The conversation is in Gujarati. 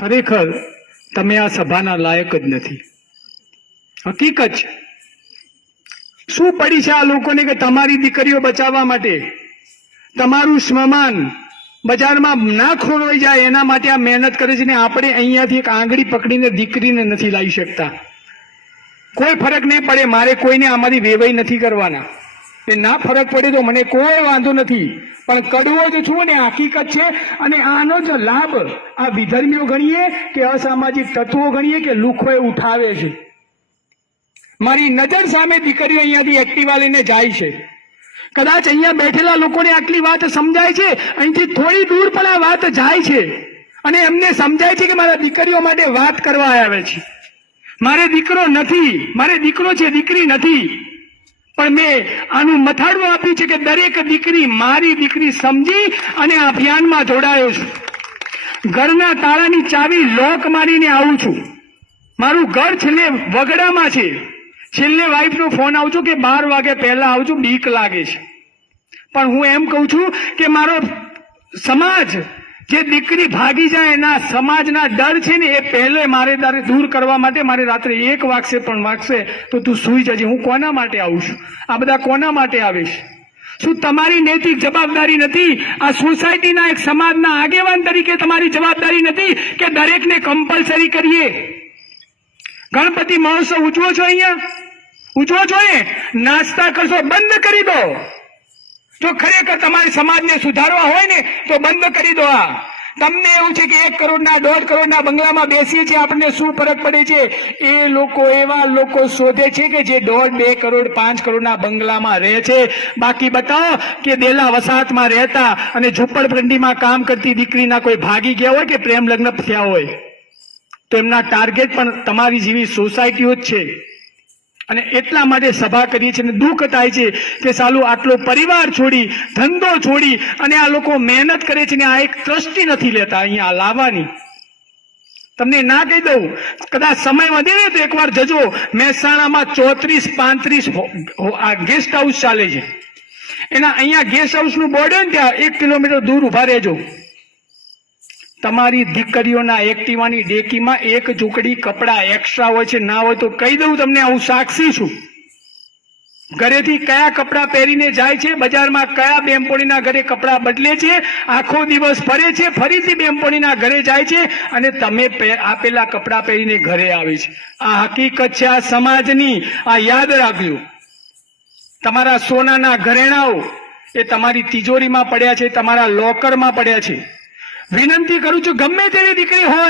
ખરેખર તમે આ સભાના લાયક જ નથી. હકીકત છે. શું પડી છે આ લોકોને કે તમારી દીકરીઓ બચાવવા માટે તમારું સ્મશાન બજારમાં ના ખોરવાઈ જાય એના માટે આ મહેનત કરે છે ને આપણે અહીંયાથી એક આંગળી પકડીને દીકરીને નથી લાવી શકતા. કોઈ ફરક નહીં પડે, મારે કોઈને આમાંથી વેવાઈ નથી કરવાના. એ ના ફરક પડે તો મને કોઈ વાંધો નથી, પણ કડવો જ છું ને હકીકત છે. અને આનો જ લાભ આ વિધર્મીઓ ગણીએ કે અસામાજિક તત્વો ગણીએ કે લુખોએ ઉઠાવે છે. મારી નજર સામે દીકરીઓ અહીંયાથી એક્ટિવા લઈને જાય છે. કદાચ અહીંયા બેઠેલા લોકોને આટલી વાત સમજાય છે, અહીંથી થોડી દૂર પણ આ વાત જાય છે અને એમને સમજાય છે કે મારા દીકરીઓ માટે વાત કરવા આવે છે. મારે દીકરો નથી, મારે દીકરો છે, દીકરી નથી. પણ મેં આનું મથાળું આપ્યું છે કે દરેક દીકરી મારી દીકરી સમજી અને આ અભિયાનમાં જોડાયો છું. ઘરના તાળાની ચાવી લોક મારીને આવું છું. મારું ઘર છેલ્લે વગડામાં છે. છેલ્લે વાઈફનો ફોન આવજો કે 12 વાગે પહેલા આવજો, બીક લાગે છે. પણ હું એમ કહું છું કે મારો સમાજ જે દીકરી ભાગી જાય એના સમાજના ડર છે ને એ પહેલે મારે દૂર કરવા માટે મારે રાત્રે 1 વાગશે પણ વાગશે તો તું સૂઈ જજે. હું કોના માટે આવું છું? આ બધા કોના માટે આવે છે? શું તમારી નૈતિક જવાબદારી નથી? આ સોસાયટીના એક સમાજના આગેવાન તરીકે તમારી જવાબદારી નથી કે દરેકને કમ્પલસરી કરીએ? ગણપતિ મહોત્સવ ઉજવો છો, અહીંયા ઉજવો છો ને, નાસ્તા કરશો બંધ કરી દો. જો ખરેખર તમારે સમાજને સુધારવા હોય ને તો બંધ કરી દો. આ તમને એવું છે કે 1 કરોડના 1.5 કરોડના બંગલામાં બેસીએ છીએ, આપણને શું ફરક પડે છે? એ લોકો એવા લોકો શોધે છે કે જે 1.5, 2 કરોડ 5 કરોડના બંગલામાં રહે છે. બાકી બતાવો કે બેલા વસાહતમાં રહેતા અને ઝૂંપડપટ્ટીમાં કામ કરતી દીકરીના કોઈ ભાગી ગયા હોય કે પ્રેમ લગ્ન થયા હોય તો એમના ટાર્ગેટ પણ તમારી જેવી સોસાયટીઓ જ છે. અને એટલા માટે સભા કરીએ છીએ. દુઃખ થાય છે કે સાલું આટલો પરિવાર છોડી, ધંધો છોડી અને આ લોકો મહેનત કરે છે ને આ એક ટ્રસ્ટી નથી લેતા અહીંયા લાવવાની. તમને ના કહી દઉં, કદાચ સમય વધે ને તો એકવાર જજો. મહેસાણામાં 34-35 આ ગેસ્ટ હાઉસ ચાલે છે. એના અહીંયા ગેસ્ટ હાઉસનું બોર્ડ હોય ને ત્યાં 1 કિલોમીટર દૂર ઉભા રહેજો. તમારી દીકરીઓના એક્ટિવાની ડેકીમાં 1 ઝૂંકડી કપડા એક્સ્ટ્રા હોય છે. ના હોય તો કહી દઉં તમને, હું સાક્ષી છું. ઘરેથી કયા કપડા પહેરીને જાય છે, બજારમાં કયા બેનપણીના ઘરે કપડા બદલે છે, આખો દિવસ ફરે છે, ફરીથી બેનપણીના ઘરે જાય છે અને તમે આપેલા કપડા પહેરીને ઘરે આવે છે. આ હકીકત છે આ સમાજની. આ યાદ રાખજો. તમારા સોનાના ઘરેણાઓ એ તમારી તિજોરીમાં પડ્યા છે, તમારા લોકરમાં પડ્યા છે. વિનંતી કરું છું, ગમે તેવી દીકરી હોય